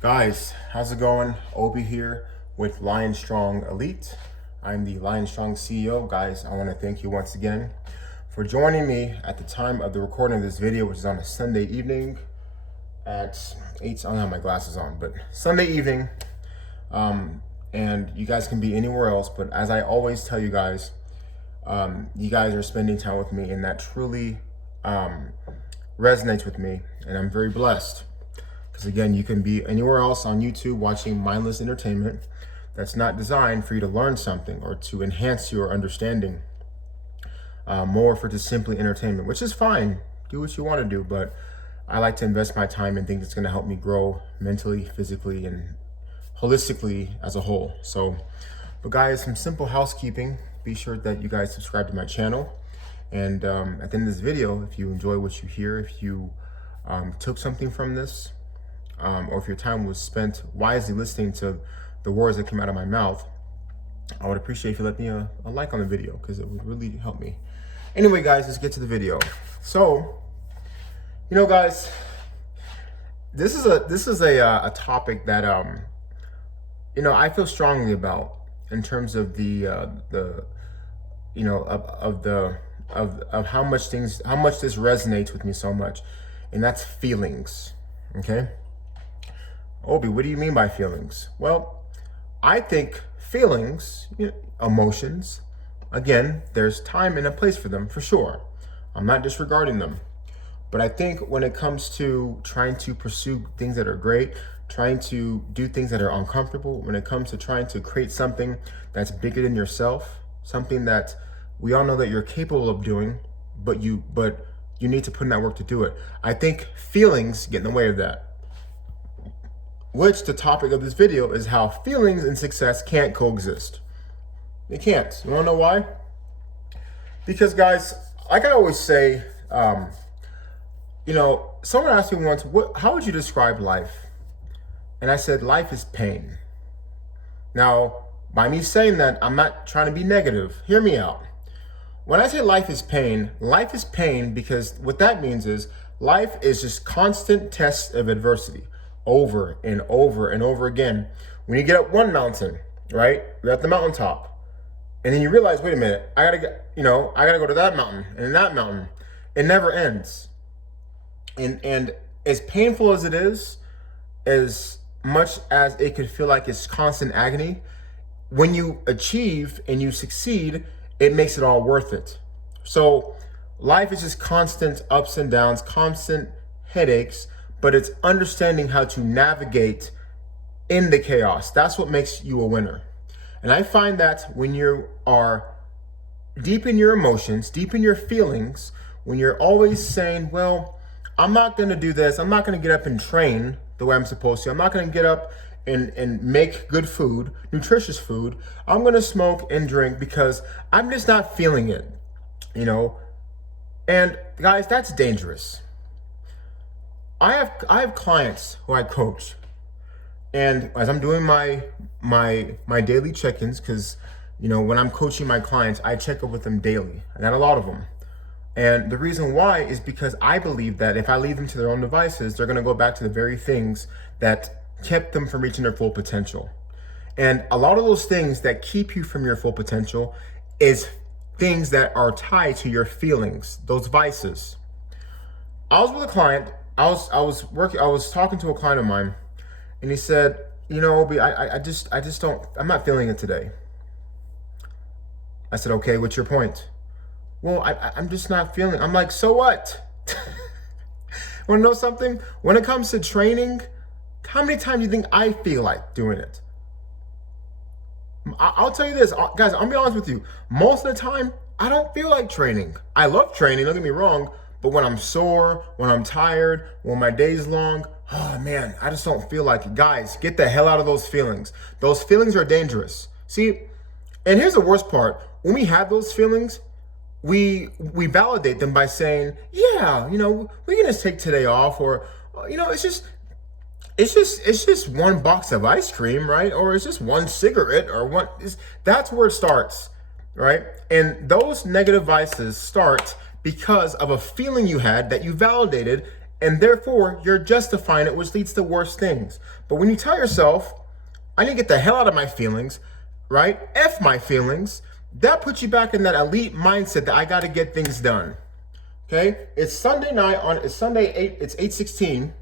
Guys, how's it going? Obi here with Lion Strong Elite. I'm the Lion Strong CEO. Guys, I want to thank you once again for joining me at the time of the recording of this video, which is on a Sunday evening at 8. I don't have my glasses on, but Sunday evening. And you guys can be anywhere else, but as I always tell you guys are spending time with me, and that truly resonates with me, and I'm very blessed. Because again, you can be anywhere else on YouTube watching mindless entertainment that's not designed for you to learn something or to enhance your understanding, more for just simply entertainment, which is fine. Do what you want to do, but I like to invest my time in things that's going to help me grow mentally, physically, and holistically as a whole. So, but guys, some simple housekeeping. Be sure that you guys subscribe to my channel. And at the end of this video, if you enjoy what you hear, if you took something from this, or if your time was spent wisely listening to the words that came out of my mouth, I would appreciate if you let me a like on the video, because it would really help me. Anyway, guys, let's get to the video. So, guys, this is a topic that I feel strongly about in terms of of how much this resonates with me so much, and that's feelings. Okay. Obi, what do you mean by feelings? Well, I think feelings, emotions, again, there's time and a place for them, for sure. I'm not disregarding them. But I think when it comes to trying to pursue things that are great, trying to do things that are uncomfortable, when it comes to trying to create something that's bigger than yourself, something that we all know that you're capable of doing, but you need to put in that work to do it. I think feelings get in the way of that. Which the topic of this video is how feelings and success can't coexist. They can't. You wanna know why? Because guys, like I always say, someone asked me once, how would you describe life? And I said, life is pain. Now, by me saying that, I'm not trying to be negative. Hear me out. When I say life is pain because what that means is life is just constant tests of adversity, over and over and over again. When you get up one mountain, right? You're at the mountaintop, and then you realize, wait a minute, I gotta go to that mountain and that mountain. It never ends. And as painful as it is, as much as it could feel like it's constant agony, when you achieve and you succeed, it makes it all worth it. So life is just constant ups and downs, constant headaches, but it's understanding how to navigate in the chaos. That's what makes you a winner. And I find that when you are deep in your emotions, deep in your feelings, when you're always saying, well, I'm not going to do this, I'm not going to get up and train the way I'm supposed to, I'm not going to get up and make good food, nutritious food, I'm going to smoke and drink because I'm just not feeling it, And guys, that's dangerous. I have clients who I coach, and as I'm doing my daily check-ins, because when I'm coaching my clients, I check up with them daily. I got a lot of them, and the reason why is because I believe that if I leave them to their own devices, they're going to go back to the very things that kept them from reaching their full potential. And a lot of those things that keep you from your full potential is things that are tied to your feelings, those vices. I was with a client. I was talking to a client of mine, and he said, Obi, I just don't, I'm not feeling it today. I said, okay, what's your point? Well, I'm just not feeling, I'm like, so what? Want to know something? When it comes to training, how many times do you think I feel like doing it? I'll tell you this, guys, I'll be honest with you. Most of the time, I don't feel like training. I love training, don't get me wrong. But when I'm sore, when I'm tired, when my day's long, oh man, I just don't feel like it. Guys, get the hell out of those feelings. Those feelings are dangerous. See, and here's the worst part. When we have those feelings, we validate them by saying, yeah, we can just take today off, or, it's just one box of ice cream, right? Or it's just one cigarette, or that's where it starts, right? And those negative vices start because of a feeling you had that you validated And therefore, you're justifying it, which leads to worse things. But when you tell yourself, I need to get the hell out of my feelings, right? F my feelings, that puts you back in that elite mindset that I got to get things done. Okay? It's Sunday night it's Sunday 8:16.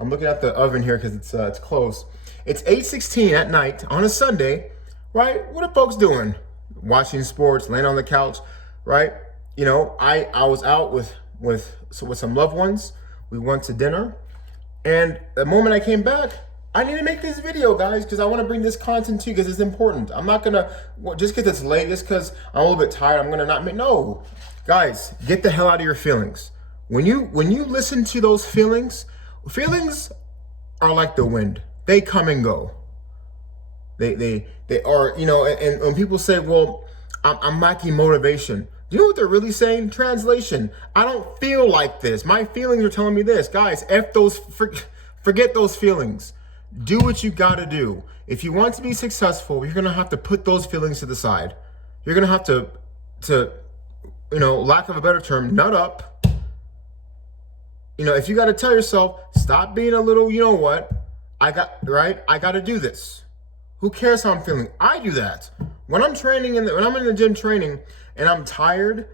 I'm looking at the oven here because it's closed. It's 8:16 at night on a Sunday, right? What are folks doing? Watching sports, laying on the couch, right? You know, I was out with some loved ones. We went to dinner, and the moment I came back, I need to make this video, guys, because I want to bring this content to you because it's important. I'm not gonna just because it's late, just because I'm a little bit tired, I'm gonna not make no. Guys, get the hell out of your feelings. When you listen to those feelings are like the wind. They come and go. They are, you know, and when people say, well, I'm lacking motivation. Do you know what they're really saying? Translation, I don't feel like this. My feelings are telling me this. Guys, forget those feelings. Do what you gotta do. If you want to be successful, you're gonna have to put those feelings to the side. You're gonna have to, you know, lack of a better term, nut up. You know, if you gotta tell yourself, stop being a little, you know what, I gotta do this. Who cares how I'm feeling? I do that. When I'm training, when I'm in the gym training and I'm tired,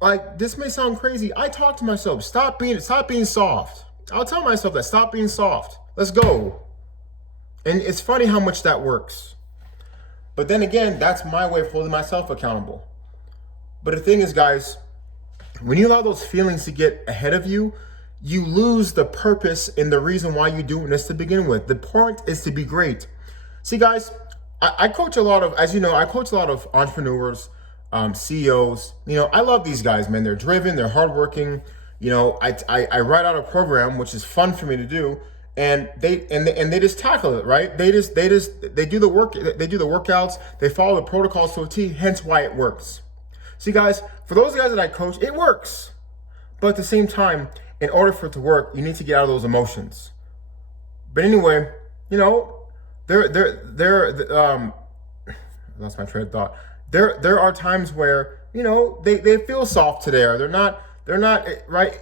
like, this may sound crazy, I talk to myself, stop being soft. I'll tell myself that, stop being soft. Let's go. And it's funny how much that works. But then again, that's my way of holding myself accountable. But the thing is, guys, when you allow those feelings to get ahead of you, you lose the purpose and the reason why you're doing this to begin with. The point is to be great. See, guys, I coach a lot of, as you know, I coach a lot of entrepreneurs, CEOs. You know, I love these guys, man. They're driven, they're hardworking. You know, I write out a program, which is fun for me to do, and they just tackle it, right? They do the work, they do the workouts, they follow the protocols to a T, hence why it works. See, guys, for those guys that I coach, it works. But at the same time, in order for it to work, you need to get out of those emotions. But anyway, you know, lost my train of thought. There are times where, you know, they feel soft today, or they're not right.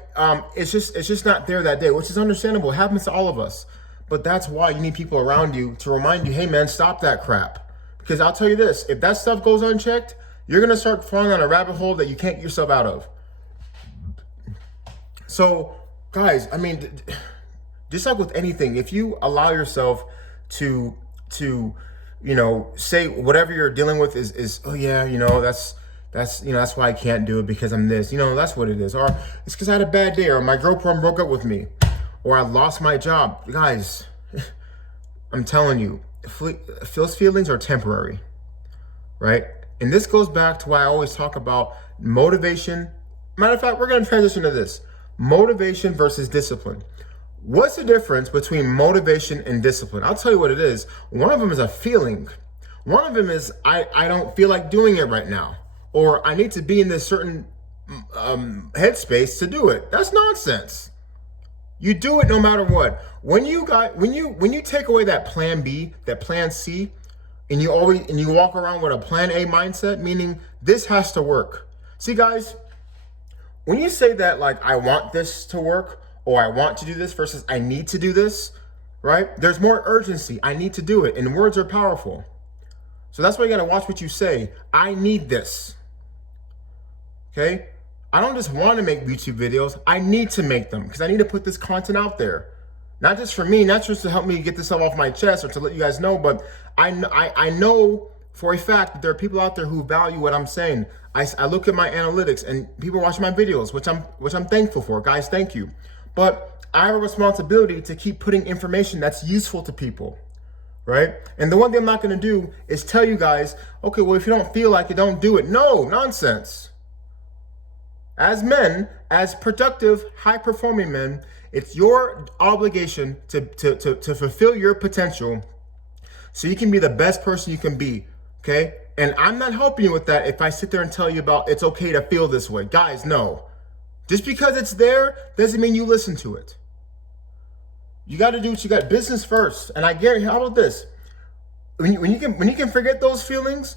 It's just not there that day, which is understandable. It happens to all of us. But that's why you need people around you to remind you, hey man, stop that crap. Because I'll tell you this, if that stuff goes unchecked, you're gonna start falling on a rabbit hole that you can't get yourself out of. So, guys, I mean, just like with anything, if you allow yourself to you know, say whatever you're dealing with is oh yeah, you know, that's you know, that's why I can't do it because I'm this, you know, that's what it is. Or it's because I had a bad day, or my girlfriend broke up with me, or I lost my job. Guys, I'm telling you, those feelings are temporary, right? And this goes back to why I always talk about motivation. Matter of fact, we're going to transition to this. Motivation versus discipline. What's the difference between motivation and discipline? I'll tell you what it is. One of them is a feeling. One of them is I don't feel like doing it right now, or I need to be in this certain headspace to do it. That's nonsense. You do it no matter what. When you take away that plan B, that plan C, and you walk around with a plan A mindset, meaning this has to work. See, guys, when you say that, like, I want this to work, or I want to do this versus I need to do this, right? There's more urgency. I need to do it. And words are powerful. So that's why you got to watch what you say. I need this. Okay? I don't just want to make YouTube videos. I need to make them because I need to put this content out there. Not just for me, not just to help me get this stuff off my chest or to let you guys know, but I know for a fact that there are people out there who value what I'm saying. I look at my analytics and people watch my videos, which I'm thankful for. Guys, thank you. But I have a responsibility to keep putting information that's useful to people, right? And the one thing I'm not going to do is tell you guys, okay, well, if you don't feel like it, don't do it. No, nonsense. As men, as productive, high-performing men, it's your obligation to fulfill your potential so you can be the best person you can be, okay? And I'm not helping you with that if I sit there and tell you about it's okay to feel this way. Guys, no. Just because it's there doesn't mean you listen to it. You got to do what you got. Business first. And I guarantee, how about this? When you can forget those feelings,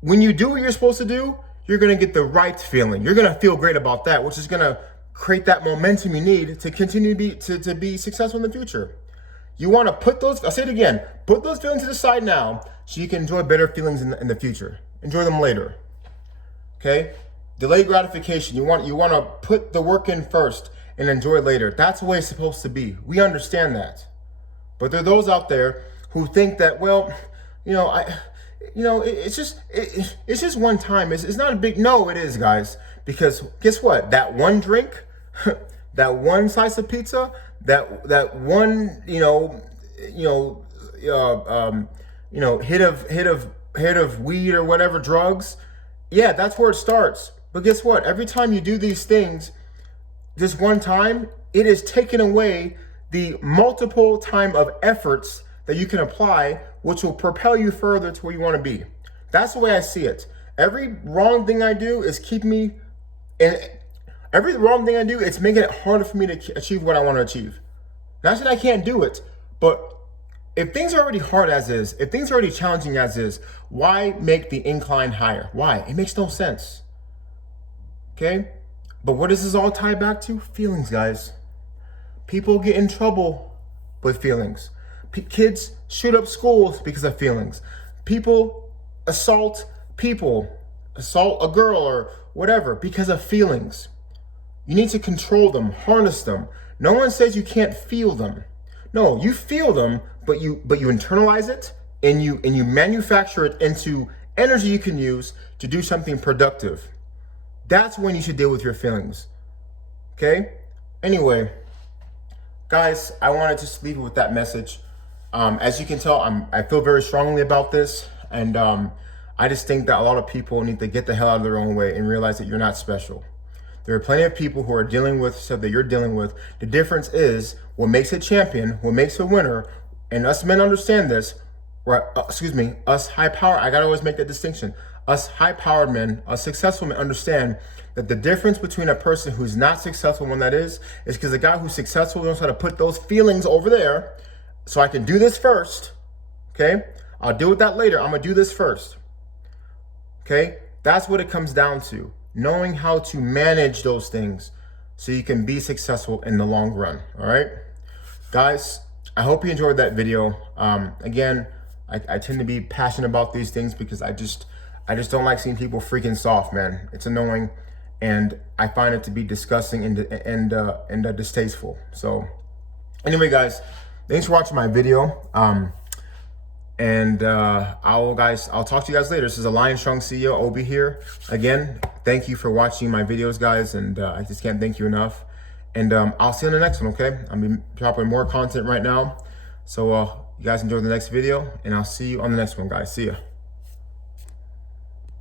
when you do what you're supposed to do, you're going to get the right feeling. You're going to feel great about that, which is going to create that momentum you need to continue to be successful in the future. You want to put those, I'll say it again, put those feelings to the side now so you can enjoy better feelings in the future. Enjoy them later. Okay? Delayed gratification. You want to put the work in first and enjoy later. That's the way it's supposed to be. We understand that. But there are those out there who think that, well, it's just one time. It's not a big, no, it is, guys. Because guess what? That one drink, that one slice of pizza, that one, hit of weed or whatever, drugs. Yeah, that's where it starts. But guess what? Every time you do these things, this one time, it is taking away the multiple time of efforts that you can apply, which will propel you further to where you want to be. That's the way I see it. Every wrong thing I do is every wrong thing I do, it's making it harder for me to achieve what I want to achieve. Not that I can't do it, but if things are already hard as is, if things are already challenging as is, why make the incline higher? Why? It makes no sense. Okay? But what does this all tie back to? Feelings, guys. People get in trouble with feelings. Kids shoot up schools because of feelings. People assault a girl or whatever because of feelings. You need to control them, harness them. No one says you can't feel them. No, you feel them, but you internalize it and you manufacture it into energy you can use to do something productive. That's when you should deal with your feelings. Okay? Anyway, guys, I wanted to just leave you with that message. As you can tell, I feel very strongly about this, and I just think that a lot of people need to get the hell out of their own way and realize that you're not special. There are plenty of people who are dealing with stuff that you're dealing with. The difference is what makes a champion, what makes a winner, and us men understand this, us high power, I gotta always make that distinction. Us high-powered men, us successful men understand that the difference between a person who's not successful and one that is because the guy who's successful knows how to put those feelings over there so I can do this first, okay? I'll deal with that later. I'm gonna do this first, okay? That's what it comes down to, knowing how to manage those things so you can be successful in the long run, all right? Guys, I hope you enjoyed that video. Again, I tend to be passionate about these things because I just don't like seeing people freaking soft, man. It's annoying, and I find it to be disgusting and distasteful. So, anyway, guys, thanks for watching my video. I'll talk to you guys later. This is a Lion Strong CEO, Obi here. Again, thank you for watching my videos, guys, and I just can't thank you enough. And I'll see you in the next one, okay? I'm dropping more content right now. So you guys enjoy the next video, and I'll see you on the next one, guys. See ya.